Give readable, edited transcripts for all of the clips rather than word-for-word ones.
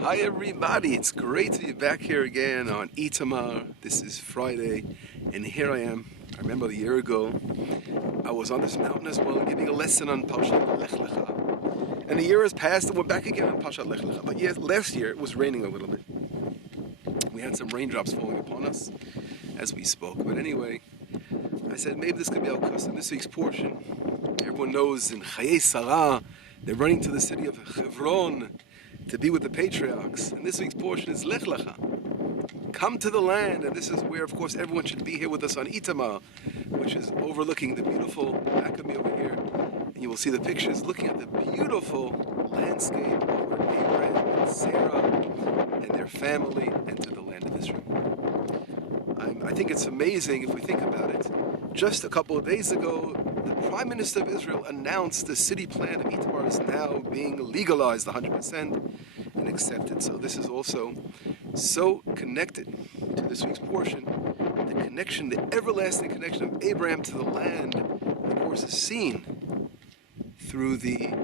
Hi everybody, it's great to be back here again on Itamar. This is Friday, and here I am. I remember a year ago, I was on this mountain as well, giving a lesson on Parshat Lech. And a year has passed, and we're back again on Parshat Lech. But yes, last year it was raining a little bit. We had some raindrops falling upon us as we spoke. But anyway, I said maybe this could be our custom. This week's portion, everyone knows in Chayei Sarah, they're running to the city of Hebron to be with the patriarchs. And this week's portion is Lech Lecha. Come to the land, and this is where, of course, everyone should be here with us on Itamar, which is overlooking the beautiful back of me over here. And you will see the pictures looking at the beautiful landscape of Abraham and Sarah and their family entered the land of Israel. I think it's amazing if we think about it. Just a couple of days ago, the Prime Minister of Israel announced the city plan of Itamar is now being legalized 100% and accepted. So this is also so connected to this week's portion. The connection, the everlasting connection of Abraham to the land, of course, is seen through the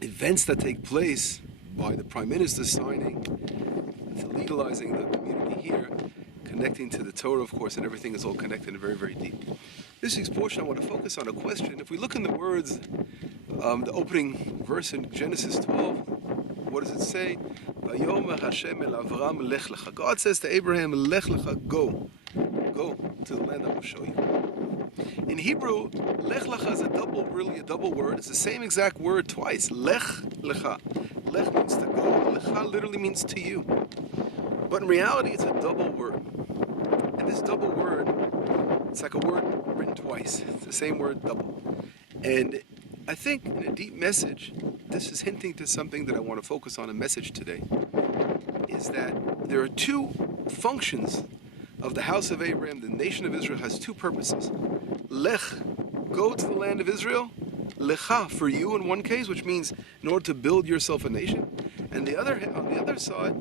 events that take place by the Prime Minister signing, to legalizing the community here, connecting to the Torah, of course, and everything is all connected and very, very deep. This week's portion, I want to focus on a question. If we look in the words, the opening verse in Genesis 12, what does it say? Vayomer Hashem el Avram lech lecha. God says to Abraham, lech lecha, go to the land I will show you. In Hebrew, lech lecha is really a double word. It's the same exact word twice. Lech lecha. Lech means to go. Lecha literally means to you. But in reality, it's a double word. And this double word, it's like a word written twice. It's the same word, double. And I think in a deep message, this is hinting to something that I want to focus on, a message today, is that there are two functions of the house of Abraham. The nation of Israel has two purposes. Lech, go to the land of Israel. Lecha, for you in one case, which means in order to build yourself a nation. And on the other side,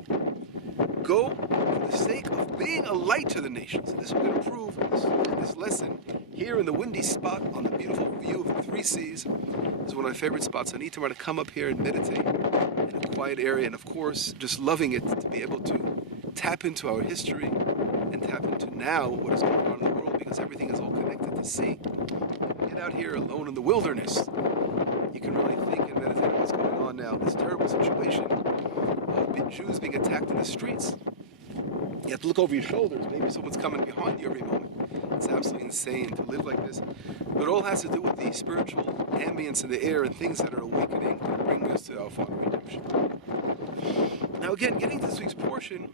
go for the sake of being a light to the nations. And this we're going to prove in this lesson here in the windy spot on the beautiful view of the three seas. This is one of my favorite spots on Itamar, to come up here and meditate in a quiet area, and of course just loving it to be able to tap into our history and tap into now what is going on in the world, because everything is all connected to see. Get out here alone in the wilderness, you can really think and meditate on what's going on now. This terrible situation of Jews being attacked in the streets. You have to look over your shoulders. Maybe someone's coming behind you every moment. It's absolutely insane to live like this. But it all has to do with the spiritual ambience in the air and things that are awakening and bringing us to our final redemption. Now again, getting to this week's portion,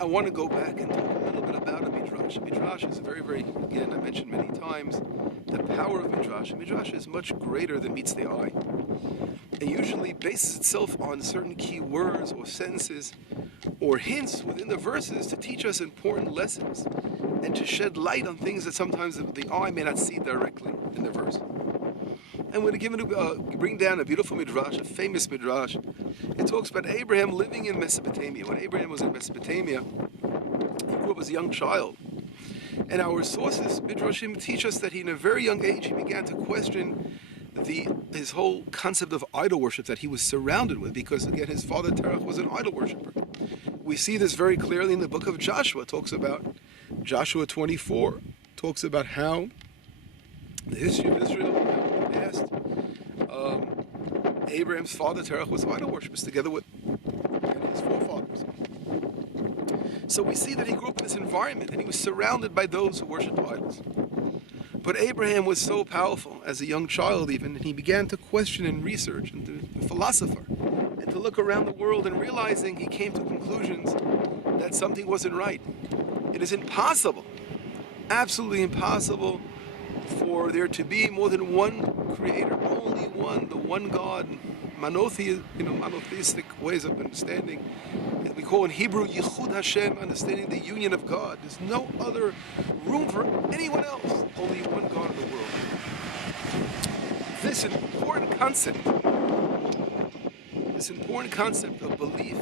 I want to go back and talk a little bit about a midrash. A midrash is very, very, again, I mentioned many times, the power of midrash. A midrash is much greater than meets the eye. It usually bases itself on certain key words or sentences or hints within the verses to teach us important lessons and to shed light on things that sometimes the eye may not see directly in the verse. And we're going to bring down a beautiful midrash, a famous midrash. It talks about Abraham living in Mesopotamia. When Abraham was in Mesopotamia, he grew up as a young child. And our sources, midrashim, teach us that he, in a very young age, he began to question his whole concept of idol worship that he was surrounded with, because again his father Terach was an idol worshiper. We see this very clearly in the book of Joshua. It talks about Joshua 24, talks about how the history of Israel in the past, Abraham's father Terach was idol worshippers together with his forefathers. So we see that he grew up in this environment and he was surrounded by those who worshipped idols. But Abraham was so powerful as a young child even, and he began to question and research and to be a philosopher and to look around the world, and realizing he came to conclusions that something wasn't right. It is impossible, absolutely impossible, for there to be more than one creator, only one, the one God. Monotheistic ways of understanding. We call in Hebrew Yichud Hashem, understanding the union of God. There's no other room for anyone else, only one God in the world. This important concept of belief,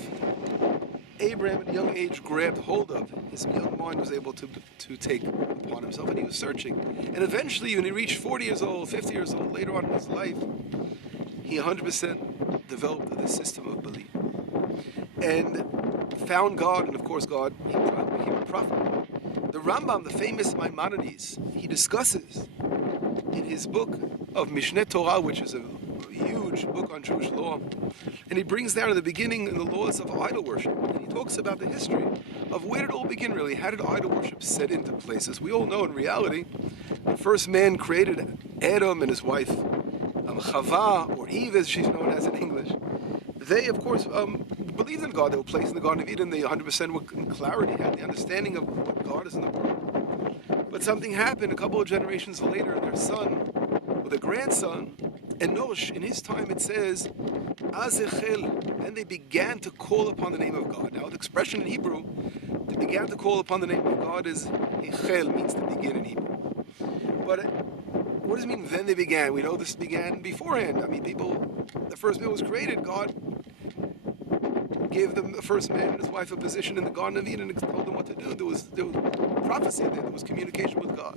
Abraham at a young age grabbed hold of. His young mind was able to take upon himself, and he was searching. And eventually, when he reached 40 years old, 50 years old, later on in his life, he 100% developed this system of belief and found God, and of course God became a prophet. The Rambam, the famous Maimonides, he discusses in his book of Mishneh Torah, which is a huge book on Jewish law, and he brings down in the beginning in the laws of idol worship, and he talks about the history of where did it all begin really. How did idol worship set into places? We all know in reality the first man created Adam and his wife Chava, or Eve as she's known as in English. They of course believed in God. They were placed in the Garden of Eden. They 100% were in clarity, had the understanding of what God is in the world. But something happened a couple of generations later. Their son, or their grandson, Enosh, in his time it says, Azechel, and they began to call upon the name of God. Now the expression in Hebrew, they began to call upon the name of God is Echel, means to begin in Hebrew. But what does it mean then they began? We know this began beforehand. I mean, the first man was created, God gave them, the first man and his wife, a position in the Garden of Eden and told them what to do. There was prophecy there was communication with God.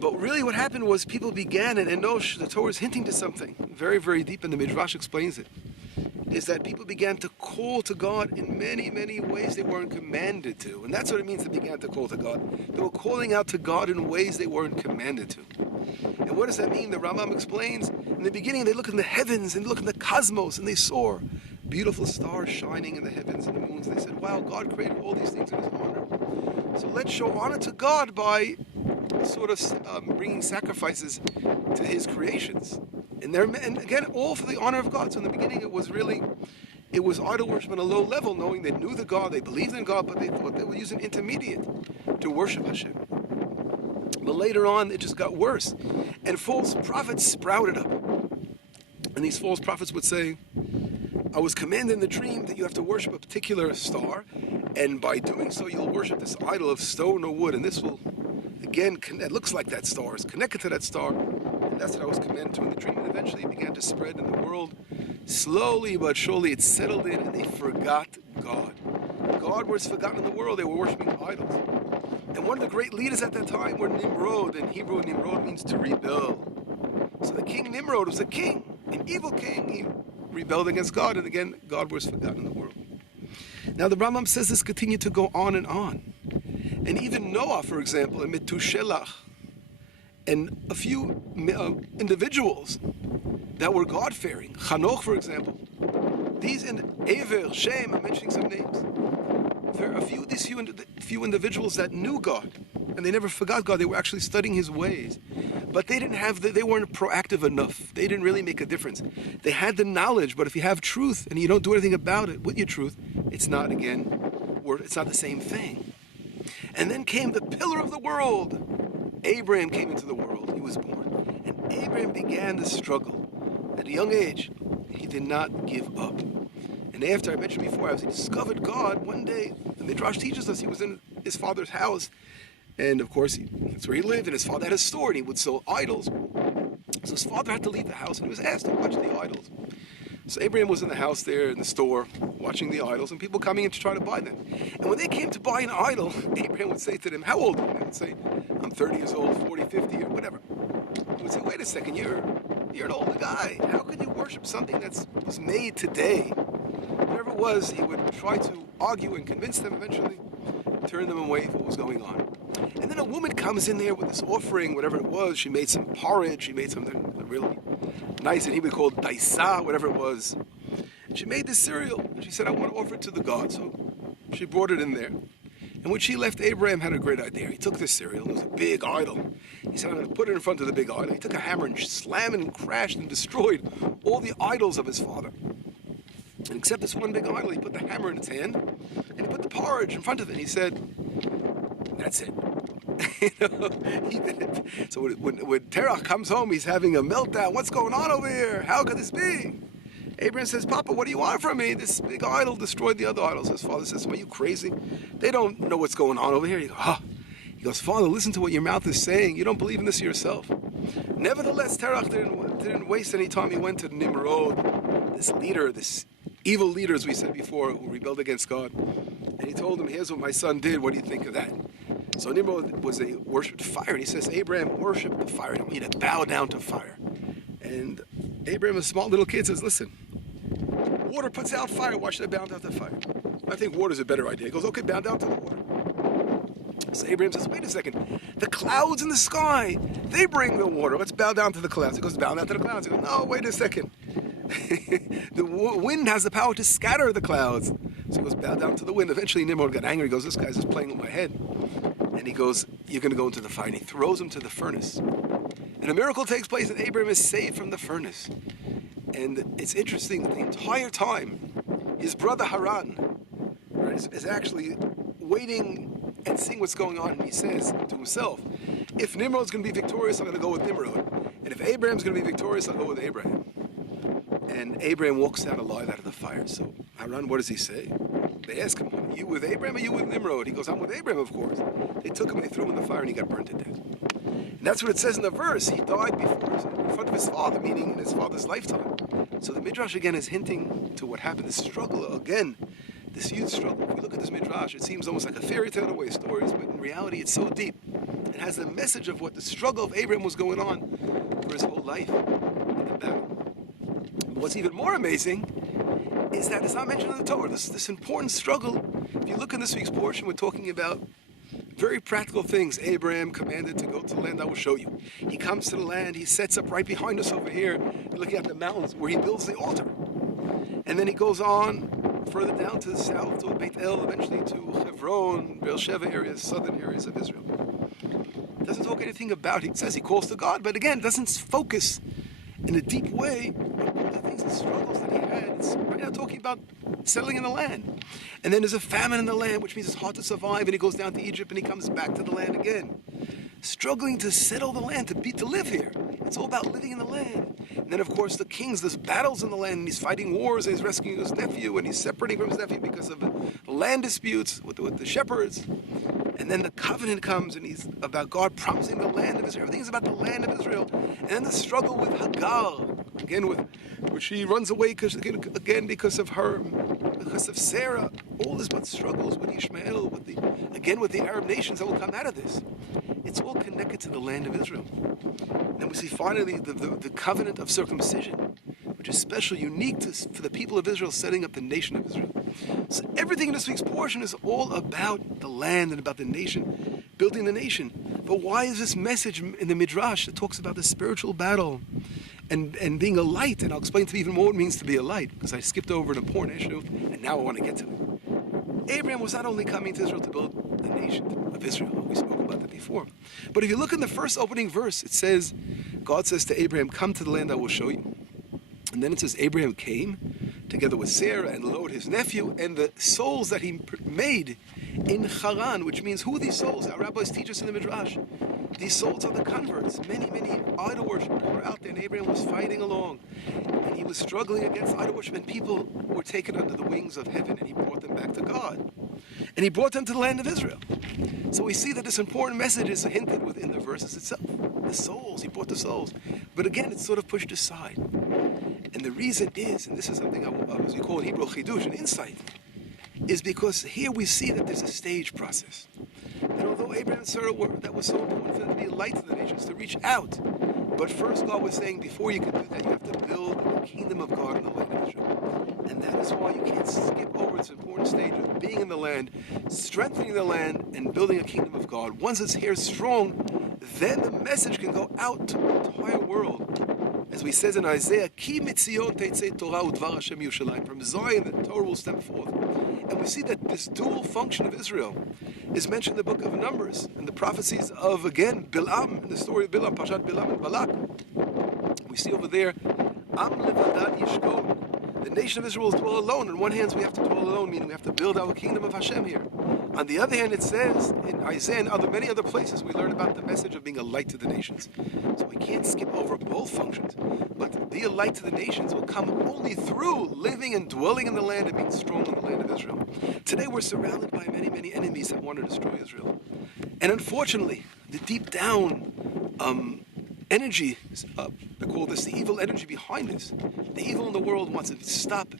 But really what happened was people began, and Enosh, the Torah is hinting to something very, very deep, and the Midrash explains it, is that people began to call to God in many, many ways they weren't commanded to. And that's what it means they began to call to God. They were calling out to God in ways they weren't commanded to. And what does that mean? The Rambam explains, in the beginning they looked in the heavens and looked in the cosmos, and they saw beautiful stars shining in the heavens and the moons. They said, wow, God created all these things in his honor. So let's show honor to God by sort of bringing sacrifices to his creations. And again, all for the honor of God. So in the beginning it was idol worship on a low level, knowing they knew the God, they believed in God, but they thought they would use an intermediate to worship Hashem. But later on it just got worse. And false prophets sprouted up. And these false prophets would say, I was commanded in the dream that you have to worship a particular star, and by doing so you'll worship this idol of stone or wood, and this will, again, it looks like that star, is connected to that star, and that's what I was commanded to in the dream. And eventually it began to spread in the world. Slowly but surely it settled in, and they forgot God. God was forgotten in the world. They were worshiping idols. And one of the great leaders at that time were Nimrod. In Hebrew, Nimrod means to rebel. So the king Nimrod was a king, an evil king. He rebelled against God, and again, God was forgotten in the world. Now the Rambam says this continued to go on. And even Noah, for example, and Metushelach, and a few individuals that were God-fearing, Chanoch, for example, these Ever, Shem, I'm mentioning some names. There are these few individuals that knew God, and they never forgot God. They were actually studying his ways. But they weren't proactive enough. They didn't really make a difference. They had the knowledge, but if you have truth and you don't do anything about it with your truth, it's not the same thing. And then came the pillar of the world. Abraham came into the world. He was born. And Abraham began the struggle. At a young age, he did not give up. And after, I mentioned before, as he discovered God, one day, the Midrash teaches us, he was in his father's house. And of course, that's where he lived, and his father had a store, and he would sell idols. So his father had to leave the house, and he was asked to watch the idols. So Abraham was in the house there, in the store, watching the idols, and people coming in to try to buy them. And when they came to buy an idol, Abraham would say to them, how old are you? They would say, I'm 30 years old, 40, 50, or whatever. He would say, wait a second, you're an older guy. How can you worship something that was made today? Whatever it was, he would try to argue and convince them, eventually turn them away from what was going on. And then a woman comes in there with this offering, whatever it was. She made some porridge. She made something really nice, and he would call it daisa, whatever it was. And she made this cereal, and she said, I want to offer it to the God. So she brought it in there. And when she left, Abraham had a great idea. He took this cereal, and it was a big idol. He said, I'm going to put it in front of the big idol. He took a hammer and slammed it and crashed and destroyed all the idols of his father. And except this one big idol, he put the hammer in its hand, and he put the porridge in front of it, and he said, that's it. He did it. So when Terach comes home, he's having a meltdown. What's going on over here? How could this be? Abraham says, Papa, what do you want from me? This big idol destroyed the other idols. His father says, are you crazy? They don't know what's going on over here. He goes, Father, listen to what your mouth is saying. You don't believe in this yourself. Nevertheless, Terach didn't waste any time. He went to Nimrod, this leader, this evil leader, as we said before, who rebelled against God. And he told him, here's what my son did. What do you think of that? So Nimrod worshipped fire. And he says, Abraham, worship the fire. I don't need to bow down to fire. And Abraham, a small little kid, says, listen, water puts out fire, why should I bow down to the fire? I think water's a better idea. He goes, okay, bow down to the water. So Abraham says, wait a second, the clouds in the sky, they bring the water. Let's bow down to the clouds. He goes, bow down to the clouds. He goes, no, wait a second. The wind has the power to scatter the clouds. So he goes, bow down to the wind. Eventually Nimrod got angry. He goes, this guy's just playing with my head. And he goes, you're going to go into the fire. And he throws him to the furnace. And a miracle takes place and Abraham is saved from the furnace. And it's interesting that the entire time, his brother Haran, right, is actually waiting and seeing what's going on, and he says to himself, if Nimrod's going to be victorious, I'm going to go with Nimrod. And if Abraham's going to be victorious, I'll go with Abraham. And Abraham walks out alive out of the fire. So Haran, what does he say? They ask him, are you with Abraham or are you with Nimrod? He goes, I'm with Abraham, of course. They took him, they threw him in the fire, and he got burnt to death. And that's what it says in the verse. He died in front of his father, meaning in his father's lifetime. So the Midrash again is hinting to what happened, this struggle again, this huge struggle. If you look at this Midrash, it seems almost like a fairy tale in a way, stories, but in reality it's so deep. It has the message of what the struggle of Abraham was going on for his whole life in the battle. But what's even more amazing is that it's not mentioned in the Torah, this important struggle. If you look in this week's portion, we're talking about very practical things. Abraham commanded to go to the land I will show you. He comes to the land, he sets up right behind us over here, looking at the mountains where he builds the altar. And then he goes on further down to the south, to Beit El, eventually to Hebron, Beersheba areas, southern areas of Israel. It doesn't talk anything about it. It says he calls to God, but again, it doesn't focus in a deep way on all the things, the struggles that he had. It's right now talking about settling in the land. And then there's a famine in the land, which means it's hard to survive, and he goes down to Egypt and he comes back to the land again. Struggling to settle the land, to live here. It's all about living in the land. And then, of course, the kings, there's battles in the land, and he's fighting wars, and he's rescuing his nephew, and he's separating from his nephew because of land disputes with the shepherds. And then the covenant comes, and he's about God promising the land of Israel. Everything's about the land of Israel. And then the struggle with Hagar, again, which she runs away because of Sarah. All this about struggles with Ishmael, with the Arab nations that will come out of this. It's all connected to the land of Israel. And then we see finally the covenant of circumcision, which is special, unique for the people of Israel, setting up the nation of Israel. So everything in this week's portion is all about the land and about the nation, building the nation. But why is this message in the Midrash that talks about the spiritual battle and being a light? And I'll explain to you even more what it means to be a light, because I skipped over an important issue, and now I want to get to it. Abraham was not only coming to Israel to build the nation of Israel, we spoke about that before, but if you look in the first opening verse, it says, God says to Abraham, come to the land I will show you. And then it says, Abraham came together with Sarah and Lot, his nephew, and the souls that he made in Haran, which means who are these souls? Our rabbis teach us in the Midrash. These souls are the converts. Many, many idol worshippers were out there, and Abraham was fighting along. And he was struggling against idol worship, and people were taken under the wings of heaven, and he brought them back to God. And he brought them to the land of Israel. So we see that this important message is hinted within the verses itself. The souls, he brought the souls. But again, it's sort of pushed aside. And the reason is, and this is something as we call in Hebrew chidush, an insight, is because here we see that there's a stage process. And although Abraham and Sarah that was so important for them to be a light to the nations, to reach out. But first God was saying, before you can do that, you have to build the kingdom of God in the land of Israel. And that is why you can't skip over this important stage of being in the land, strengthening the land, and building a kingdom of God. Once it's here strong, then the message can go out to the entire world. As we says in Isaiah, Ki mitzion teitzei Torah udvar Hashem Yerushalayim. From Zion the Torah will stem forth. And we see that this dual function of Israel is mentioned in the book of Numbers, and the prophecies of, again, Bilam, in the story of Bilam, Parshat Bilam and Balak. We see over there, Am levadad yishkon. The nation of Israel will dwell alone. On one hand, we have to dwell alone, meaning we have to build our kingdom of Hashem here. On the other hand, it says in Isaiah and many other places, we learn about the message of being a light to the nations. So we can't skip over both functions. But to be a light to the nations will come only through living and dwelling in the land and being strong in the land of Israel. Today we're surrounded by many, many enemies that want to destroy Israel. And unfortunately, the deep down energy, I call this the evil energy behind this. The evil in the world wants to stop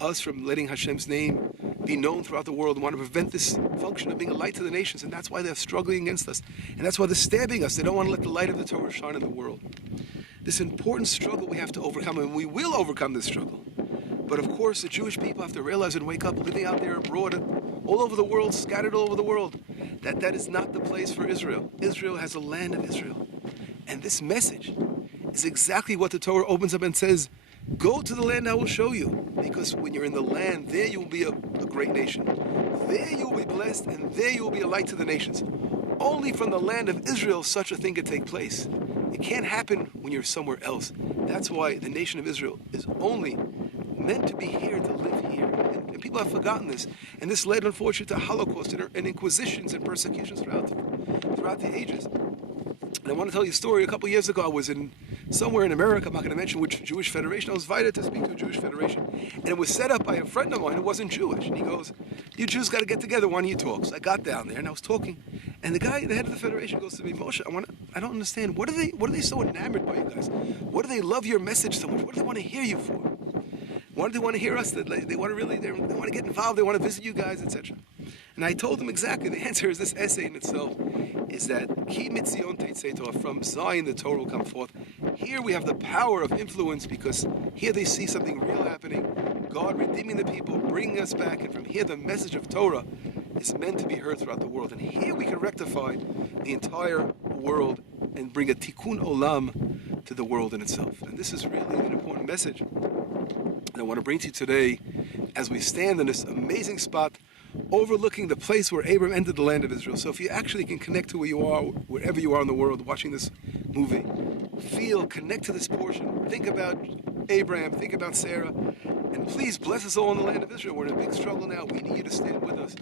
us from letting Hashem's name be known throughout the world, and want to prevent this function of being a light to the nations, and that's why they're struggling against us. And that's why they're stabbing us. They don't want to let the light of the Torah shine in the world. this important struggle we have to overcome, and we will overcome this struggle. But of course, the Jewish people have to realize and wake up, living out there abroad, all over the world, scattered all over the world, that that is not the place for Israel. Israel has a land of Israel. And this message is exactly what the Torah opens up and says, go to the land I will show you. Because when you're in the land, there you will be a great nation. There you will be blessed, and there you will be a light to the nations. Only from the land of Israel such a thing could take place. It can't happen when you're somewhere else. That's why the nation of Israel is only meant to be here, to live here. And people have forgotten this. And this led, unfortunately, to Holocaust and inquisitions and persecutions throughout the ages. And I want to tell you a story. A couple of years ago, I was somewhere in America, I'm not going to mention which Jewish federation. I was invited to speak to a Jewish federation. And it was set up by a friend of mine who wasn't Jewish. And he goes, you Jews got to get together, why don't you talk? So I got down there and I was talking. And the guy, the head of the federation, goes to me, Moshe, I don't understand. What are they so enamored by you guys? What do they love your message so much? What do they want to hear you for? Why do they want to hear us? They want to get involved. They want to visit you guys, etc. And I told them exactly. The answer is this essay in itself is that Ki mitzion teitzei Torah, from Zion the Torah will come forth. Here we have the power of influence because here they see something real happening. God redeeming the people, bringing us back, and from here the message of Torah is meant to be heard throughout the world. And here we can rectify the entire world and bring a tikkun olam to the world in itself. And this is really an important message that I want to bring to you today as we stand in this amazing spot overlooking the place where Abraham entered the land of Israel. So if you actually can connect to where you are, wherever you are in the world, watching this movie, connect to this portion, think about Abraham, think about Sarah, and please bless us all in the land of Israel. We're in a big struggle now. We need you to stand with us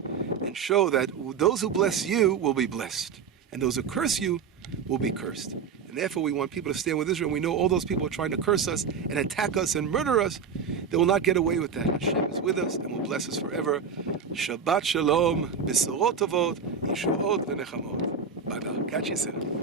and show that those who bless you will be blessed, and those who curse you will be cursed. And therefore we want people to stand with Israel. We know all those people are trying to curse us and attack us and murder us. They will not get away with that. Hashem is with us and will bless us forever. Shabbat shalom, besorot tovot, yeshuot v'nechamot. Bye-bye. Catch you soon.